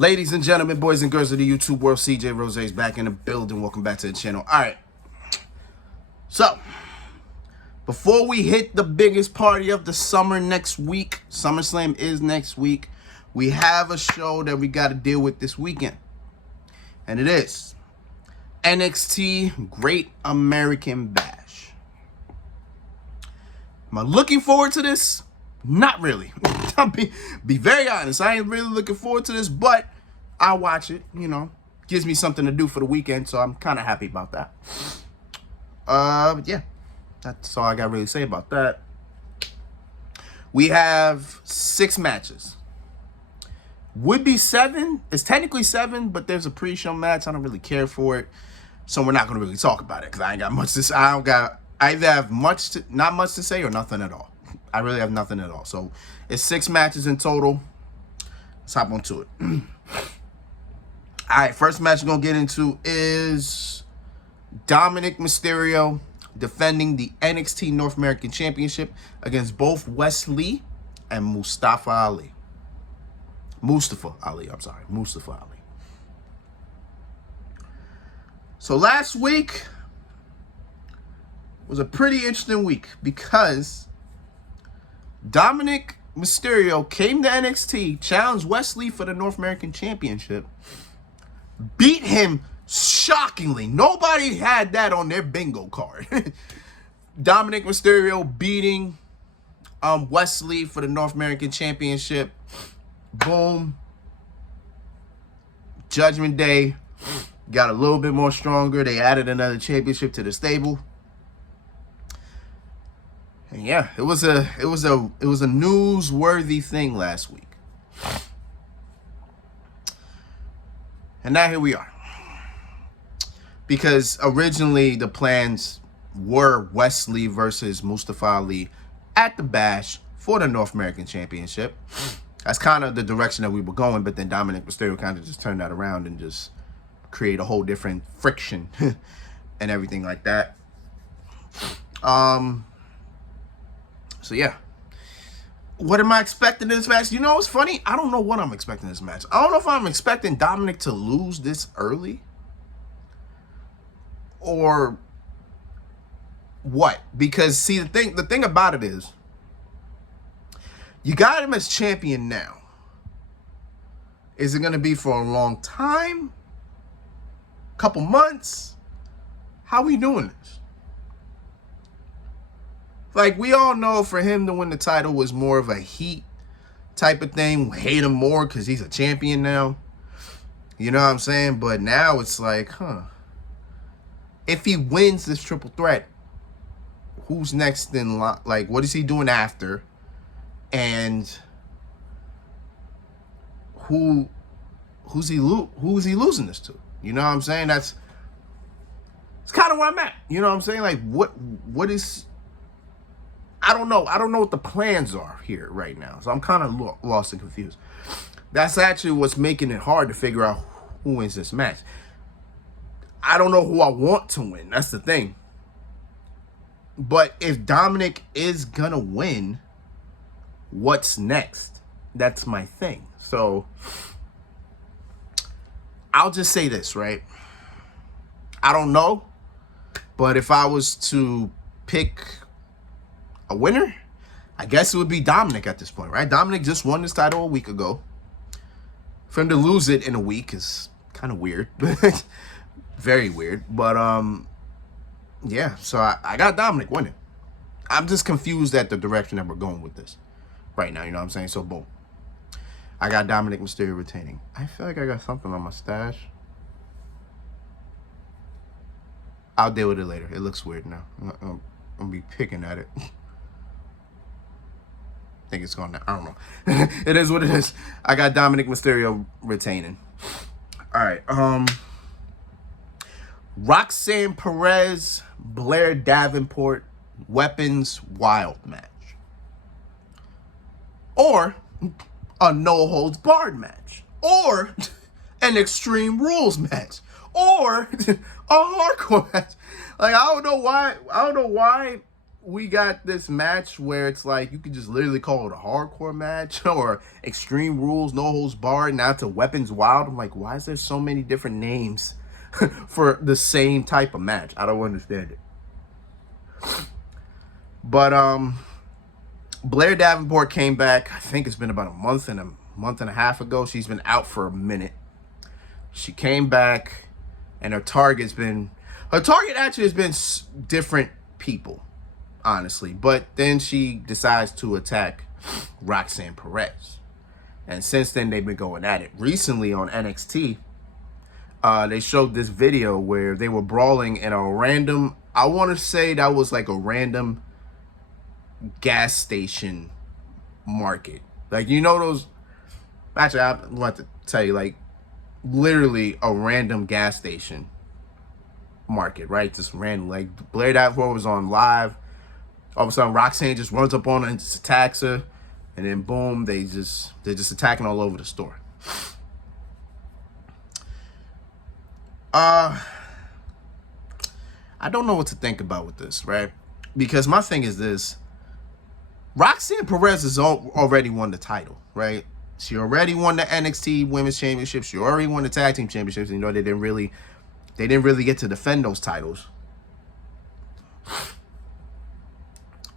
Ladies and gentlemen, boys and girls of the YouTube world, CJ Rose is back in the building. Welcome back to the channel. All right. So, before we hit the biggest party of the summer next week, SummerSlam is next week, we have a show that we got to deal with this weekend. And it is NXT Great American Bash. Am I looking forward to this? Not really. I'll be very honest. I ain't really looking forward to this, but I'll watch it. You know, gives me something to do for the weekend, so I'm kind of happy about that. Yeah, that's all I got to really say about that. We have 6 matches. Would be 7. It's technically 7, but there's a pre-show match. I don't really care for it, so we're not going to really talk about it because I ain't got much to say. I either have not much to say or nothing at all. I really have nothing at all. So it's 6 matches in total. Let's hop onto it. All right, first match we're going to get into is Dominic Mysterio defending the NXT North American Championship against both Wes Lee and Mustafa Ali. Mustafa Ali. So last week was a pretty interesting week because Dominic Mysterio came to NXT, challenged Wes Lee for the North American Championship, beat him shockingly. Nobody had that on their bingo card. Dominic Mysterio beating Wes Lee for the North American Championship. Boom. Judgment Day got a little bit more stronger. They added another championship to the stable. And yeah, it was a newsworthy thing last week. And now here we are. Because originally the plans were Wes Lee versus Mustafa Ali at the Bash for the North American Championship. That's kind of the direction that we were going, but then Dominic Mysterio kind of just turned that around and just create a whole different friction and everything like that. So yeah, what am I expecting in this match? You know, it's funny. I don't know what I'm expecting in this match. I don't know if I'm expecting Dominic to lose this early or what. Because see, the thing about it is, you got him as champion now. Is it going to be for a long time? Couple months? How are we doing this? Like, we all know for him to win the title was more of a heat type of thing. We hate him more because he's a champion now. You know what I'm saying? But now it's like, if he wins this triple threat, who's next in line? Like, what is he doing after? And who's he losing this to? You know what I'm saying? It's kind of where I'm at. You know what I'm saying? Like, what is... I don't know. I don't know what the plans are here right now. So I'm kind of lost and confused. That's actually what's making it hard to figure out who wins this match. I don't know who I want to win. That's the thing. But if Dominic is going to win, what's next? That's my thing. So I'll just say this, right? I don't know. But if I was to pick a winner, I guess it would be Dominic at this point, right? Dominic just won this title a week ago. For him to lose it in a week is kind of weird. Very weird. But, yeah. So I got Dominic winning. I'm just confused at the direction that we're going with this right now. You know what I'm saying? So, boom. I got Dominic Mysterio retaining. I feel like I got something on my stash. I'll deal with it later. It looks weird now. I'm going to be picking at it. I think it's gone now. I don't know. It is what it is. I got Dominic Mysterio retaining. All right. Roxanne Perez, Blair Davenport, Weapons Wild match. Or a no holds barred match. Or an Extreme Rules match. Or a hardcore match. Like, I don't know why we got this match where it's like you could just literally call it a hardcore match or Extreme Rules, no holds barred, now to Weapons Wild. I'm like, why is there so many different names for the same type of match? I don't understand it. But Blair Davenport came back. I think it's been about a month and a half ago. She's been out for a minute. She came back, and her target actually has been different people, honestly. But then she decides to attack Roxanne Perez, and since then they've been going at it. Recently on NXT, they showed this video where they were brawling in a random, I want to say that was like a random gas station market. Like, you know those, actually I'm about to tell you, like literally a random gas station market, right? Just random. Like Blair Davenport was on live. All of a sudden Roxanne just runs up on her and just attacks her, and then boom, they're just attacking all over the store. I don't know what to think about with this, right? Because my thing is this: Roxanne Perez has already won the title, right? She already won the NXT Women's Championship. She already won the Tag Team Championships. You know, they didn't really get to defend those titles.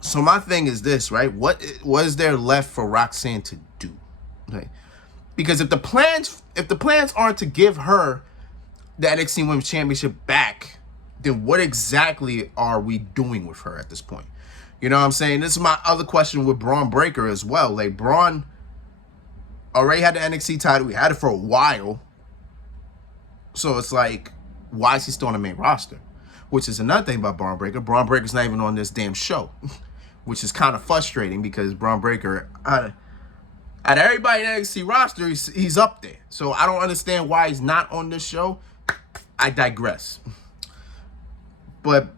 So my thing is this, right? What is there left for Roxanne to do? Okay. Because if the plans aren't to give her the NXT Women's Championship back, then what exactly are we doing with her at this point? You know what I'm saying? This is my other question with Braun Breaker as well. Like, Braun already had the NXT title. We had it for a while. So it's like, why is he still on the main roster? Which is another thing about Braun Breaker. Braun Breaker's not even on this damn show, which is kind of frustrating because Braun Breaker, out of everybody in the NXT roster, he's up there. So I don't understand why he's not on this show. I digress. But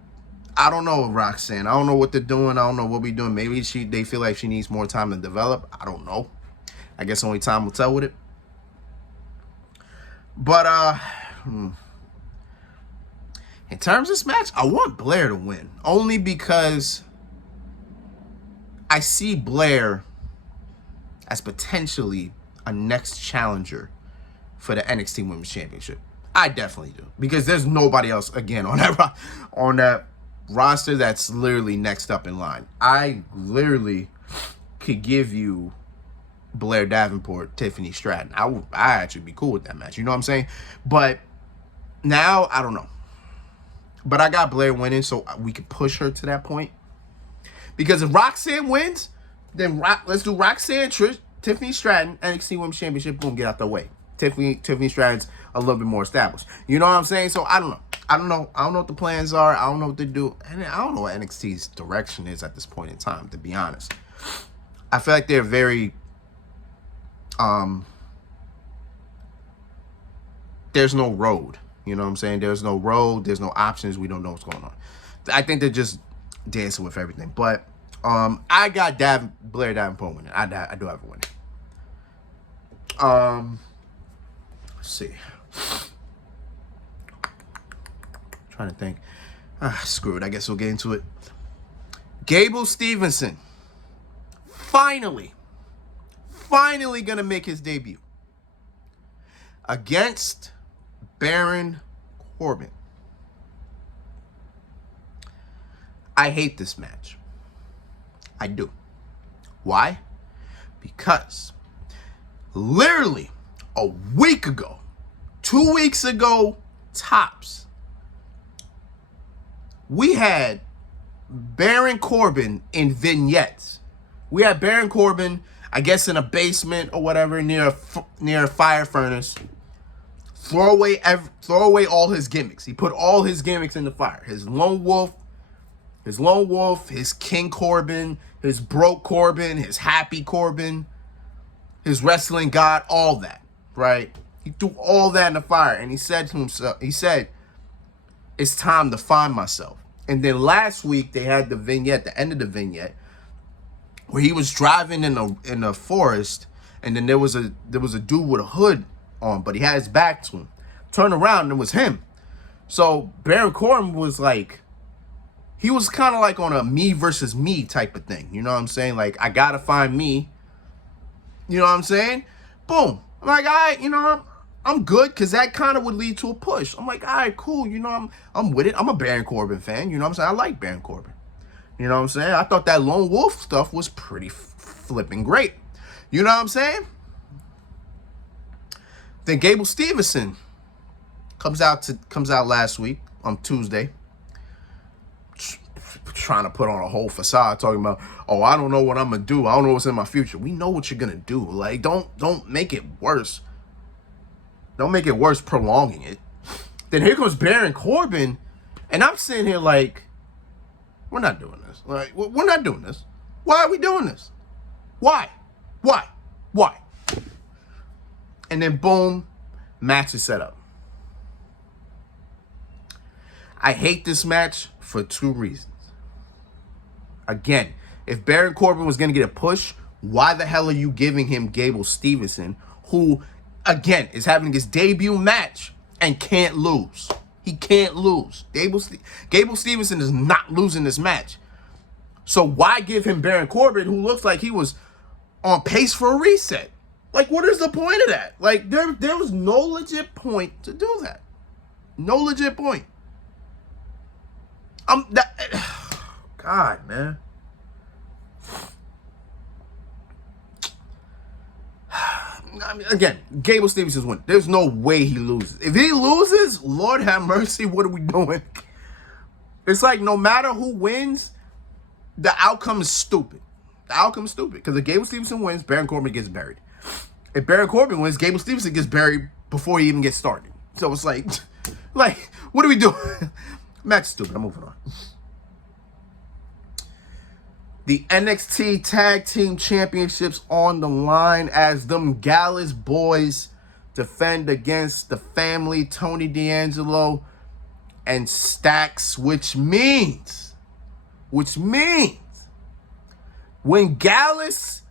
I don't know Roxanne. I don't know what they're doing. I don't know what we're doing. Maybe they feel like she needs more time to develop. I don't know. I guess only time will tell with it. But in terms of this match, I want Blair to win. Only because I see Blair as potentially a next challenger for the NXT Women's Championship. I definitely do. Because there's nobody else, again, on that roster that's literally next up in line. I literally could give you Blair Davenport, Tiffany Stratton. I actually be cool with that match. You know what I'm saying? But now, I don't know. But I got Blair winning, so we could push her to that point. Because if Roxanne wins, then let's do Roxanne, Tiffany Stratton, NXT Women's Championship, boom, get out the way. Tiffany Stratton's a little bit more established. You know what I'm saying? So I don't know. I don't know what the plans are. I don't know what they do. And I don't know what NXT's direction is at this point in time, to be honest. I feel like they're very there's no road. You know what I'm saying? There's no road. There's no options. We don't know what's going on. I think they're just dancing with everything. But I got Blair Davenport winning. I do have a winning. Let's see. Trying to think. Screw it. I guess we'll get into it. Gable Stevenson. Finally gonna make his debut against Baron Corbin. I hate this match. I do. Why? Because literally a week ago, 2 weeks ago, tops, we had Baron Corbin in vignettes. We had Baron Corbin, I guess, in a basement or whatever, near a fire furnace. Throw away all his gimmicks. He put all his gimmicks in the fire. His lone wolf, his King Corbin, his broke Corbin, his happy Corbin, his wrestling god, all that, right? He threw all that in the fire, and he said to himself, it's time to find myself. And then last week they had the vignette, the end of the vignette, where he was driving in a forest, and then there was a dude with a hood on, but he had his back to him. Turned around and it was him. So Baron Corbin was like, he was kind of like on a me versus me type of thing. You know what I'm saying? Like, I got to find me. You know what I'm saying? Boom. I'm like, all right, I'm good, because that kind of would lead to a push. I'm like, all right, cool. I'm with it. I'm a Baron Corbin fan. You know what I'm saying? I like Baron Corbin. You know what I'm saying? I thought that Lone Wolf stuff was pretty flipping great. You know what I'm saying? Then Gable Stevenson comes out last week on Tuesday, trying to put on a whole facade, talking about, oh, I don't know what I'm gonna do. I don't know what's in my future. We know what you're gonna do. Like, don't make it worse. Don't make it worse prolonging it. Then here comes Baron Corbin, and I'm sitting here like, we're not doing this. Like, we're not doing this. Why are we doing this? Why? And then boom, match is set up. I hate this match for 2 reasons. Again, if Baron Corbin was going to get a push, why the hell are you giving him Gable Stevenson, who, again, is having his debut match and can't lose? He can't lose. Gable Stevenson is not losing this match. So why give him Baron Corbin, who looks like he was on pace for a reset? Like, what is the point of that? Like, there was no legit point to do that. No legit point. God, man. I mean, again, Gable Stevenson's win. There's no way he loses. If he loses, Lord have mercy, what are we doing? It's like no matter who wins, the outcome is stupid. The outcome is stupid. Because if Gable Stevenson wins, Baron Corbin gets buried. If Baron Corbin wins, Gable Stevenson gets buried before he even gets started. So it's like, what are we doing? Match stupid. I'm moving on. The NXT Tag Team Championships on the line as them Gallus boys defend against the family, Tony D'Angelo and Stacks, which means when Gallus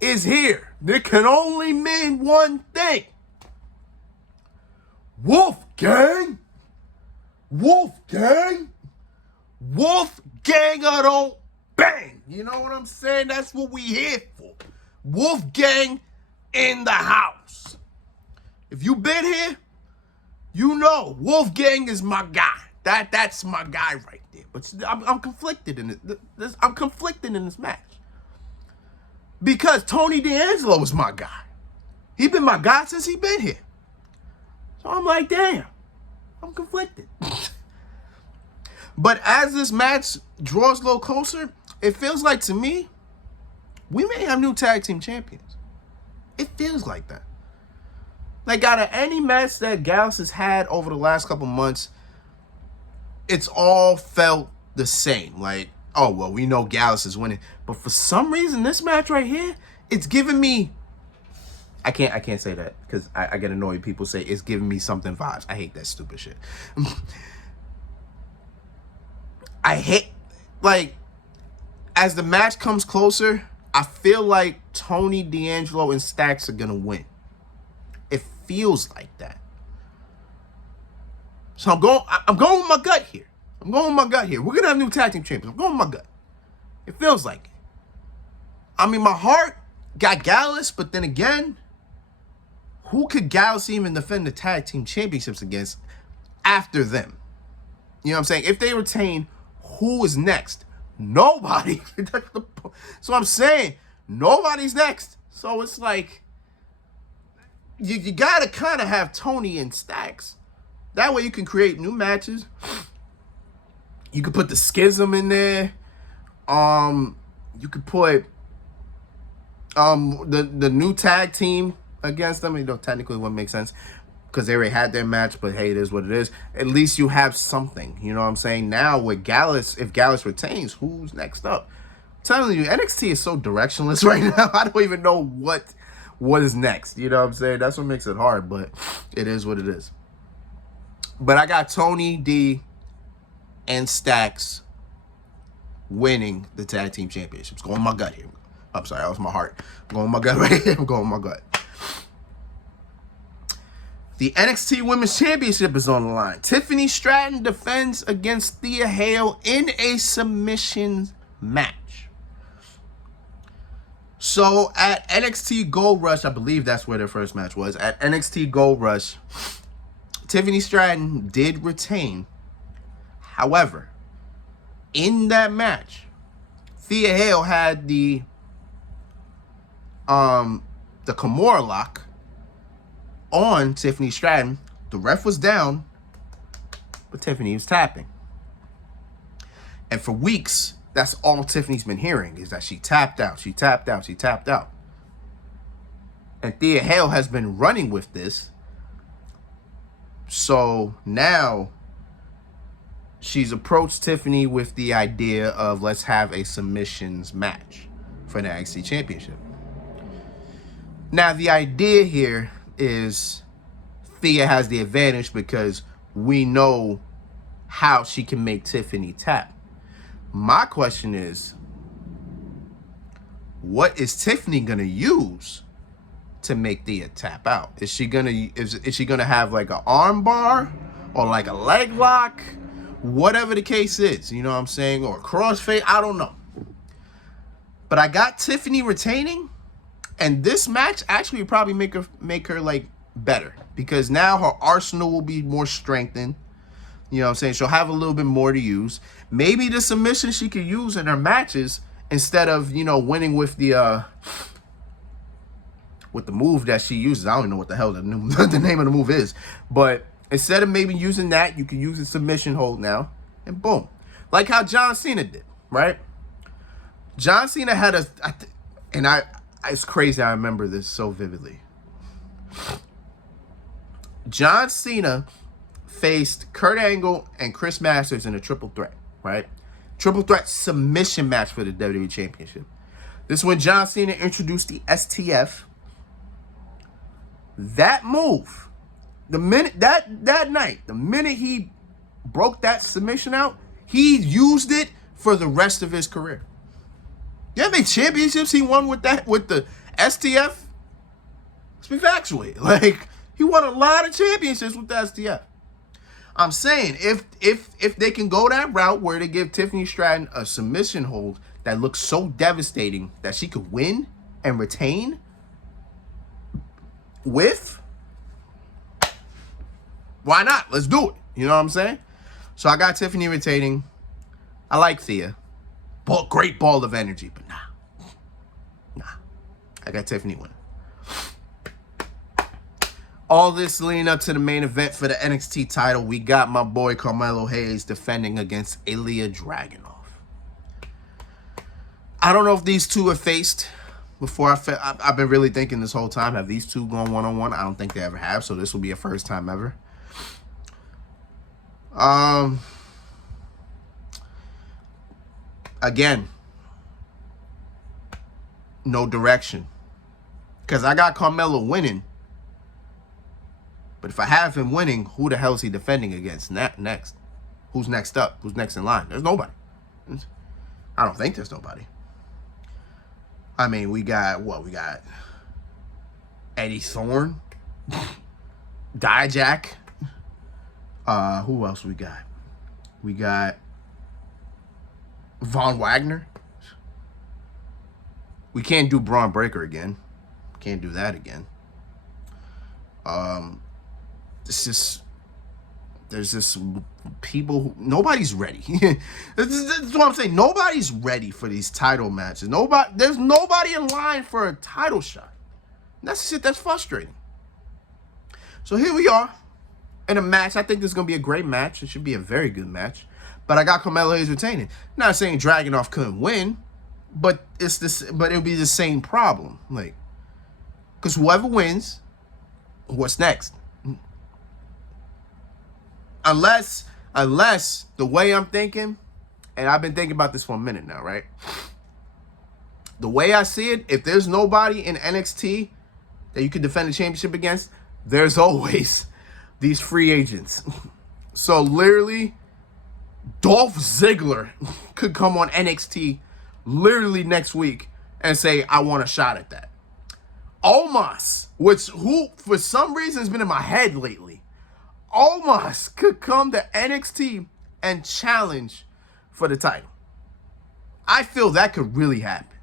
is here, there can only mean one thing. Wolfgang don't bang. You know what I'm saying? That's what we here for. Wolfgang in the house. If you been here, you know Wolfgang is my guy. That's my guy right there. But I'm conflicted in this. I'm conflicted in this match because Tony D'Angelo is my guy. He been my guy since he been here. So I'm like, damn, I'm conflicted. But as this match draws a little closer, it feels like to me, we may have new tag team champions. It feels like that. Like, out of any match that Gallus has had over the last couple months, it's all felt the same. Like, oh, well, we know Gallus is winning. But for some reason, this match right here, it's giving me... I can't say that because I get annoyed. People say it's giving me something vibes. I hate that stupid shit. I hate... Like, as the match comes closer, I feel like Tony D'Angelo and Stacks are going to win. It feels like that. So I'm going with my gut here. We're going to have new tag team champions. I'm going with my gut. It feels like it. I mean, my heart got Gallus, but then again, who could Gallus even defend the tag team championships against after them? You know what I'm saying? If they retain, who is next? Nobody. So I'm saying nobody's next. So it's like you got to kind of have Tony and Stacks. That way you can create new matches. You could put the Schism in there. You could put the new tag team against them. You know, technically it wouldn't make sense because they already had their match, but hey, it is what it is. At least you have something. You know what I'm saying? Now with Gallus, if Gallus retains, who's next up? I'm telling you, NXT is so directionless right now. I don't even know what is next. You know what I'm saying? That's what makes it hard, but it is what it is. But I got Tony D and Stacks winning the tag team championships. Going with my gut here. I'm sorry, that was my heart. I'm going with my gut right here. I'm going with my gut. The NXT Women's Championship is on the line. Tiffany Stratton defends against Thea Hale in a submission match. So at NXT Gold Rush, I believe that's where their first match was. At NXT Gold Rush, Tiffany Stratton did retain. However, in that match, Thea Hale had the Kimura lock on Tiffany Stratton. The ref was down, but Tiffany was tapping. And for weeks, that's all Tiffany's been hearing, is that she tapped out, she tapped out, she tapped out. And Thea Hale has been running with this. So now she's approached Tiffany with the idea of, let's have a submissions match for the NXT Championship. Now, the idea here is Thea has the advantage because we know how she can make Tiffany tap. My question is, what is Tiffany gonna use to make Thea tap out? Is she gonna have like an arm bar or like a leg lock? Whatever the case is, you know what I'm saying? Or a crossfade, I don't know. But I got Tiffany retaining. And this match actually would probably make her like better, because now her arsenal will be more strengthened. You know what I'm saying? She'll have a little bit more to use. Maybe the submission she could use in her matches instead of, you know, winning with the move that she uses. I don't even know what the hell the name of the move is. But instead of maybe using that, you can use the submission hold now, and boom. Like how John Cena did, right? John Cena had it's crazy, I remember this so vividly. John Cena faced Kurt Angle and Chris Masters in a triple threat, right? Triple threat submission match for the WWE Championship. This is when John Cena introduced the STF. That move, the minute that night, the minute he broke that submission out, he used it for the rest of his career. You know how many championships he won with the STF? Let's be factual. Like, he won a lot of championships with the STF. I'm saying, if they can go that route where they give Tiffany Stratton a submission hold that looks so devastating that she could win and retain with, why not? Let's do it. You know what I'm saying? So I got Tiffany retaining. I like Thea. Great ball of energy, but nah. I got Tiffany winning. All this leading up to the main event for the NXT title. We got my boy Carmelo Hayes defending against Ilya Dragunov. I don't know if these two have faced before. I've been really thinking this whole time, have these two gone one-on-one? I don't think they ever have, so this will be a first time ever. Again, no direction. Because I got Carmelo winning. But if I have him winning, who the hell is he defending against next? Who's next up? Who's next in line? There's nobody. I don't think there's nobody. I mean, we got Eddie Thorne. Dijak. Who else we got? We got Von Wagner. We can't do Braun Breaker again. Can't do that again. There's just people who, nobody's ready. That's what I'm saying. Nobody's ready for these title matches. There's nobody in line for a title shot. That's shit that's frustrating. So here we are in a match. I think this is gonna be a great match. It should be a very good match. But I got Carmelo Hayes retaining. Not saying Dragunov couldn't win, but it'll be the same problem. Like, because whoever wins, what's next? Unless the way I'm thinking, and I've been thinking about this for a minute now, right? The way I see it, if there's nobody in NXT that you can defend the championship against, there's always these free agents. So literally, Dolph Ziggler could come on NXT literally next week and say, I want a shot at that. Omos, who for some reason has been in my head lately. Omos could come to NXT and challenge for the title. I feel that could really happen.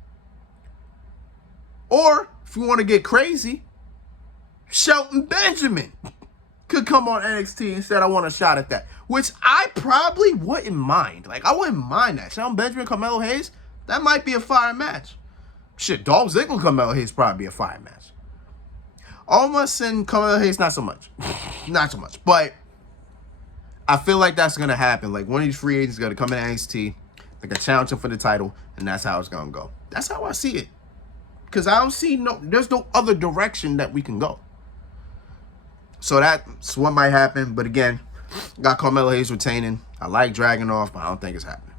Or, if you want to get crazy, Shelton Benjamin could come on NXT and said, I want a shot at that. Which I probably wouldn't mind. Like, I wouldn't mind that. Shelton Benjamin, Carmelo Hayes, that might be a fire match. Shit, Dolph Ziggler, Carmelo Hayes probably be a fire match. Omos and Carmelo Hayes, not so much. Not so much. But I feel like that's going to happen. Like, one of these free agents is going to come in NXT, they're going to challenge him for the title, and that's how it's going to go. That's how I see it. Because I don't see there's no other direction that we can go. So that's what might happen. But again, got Carmelo Hayes retaining. I like Dragunov, but I don't think it's happening.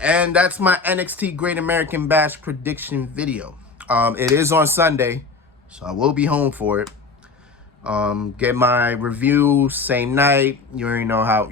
And that's my NXT Great American Bash prediction video. It is on Sunday, so I will be home for it. Get my review same night. You already know how.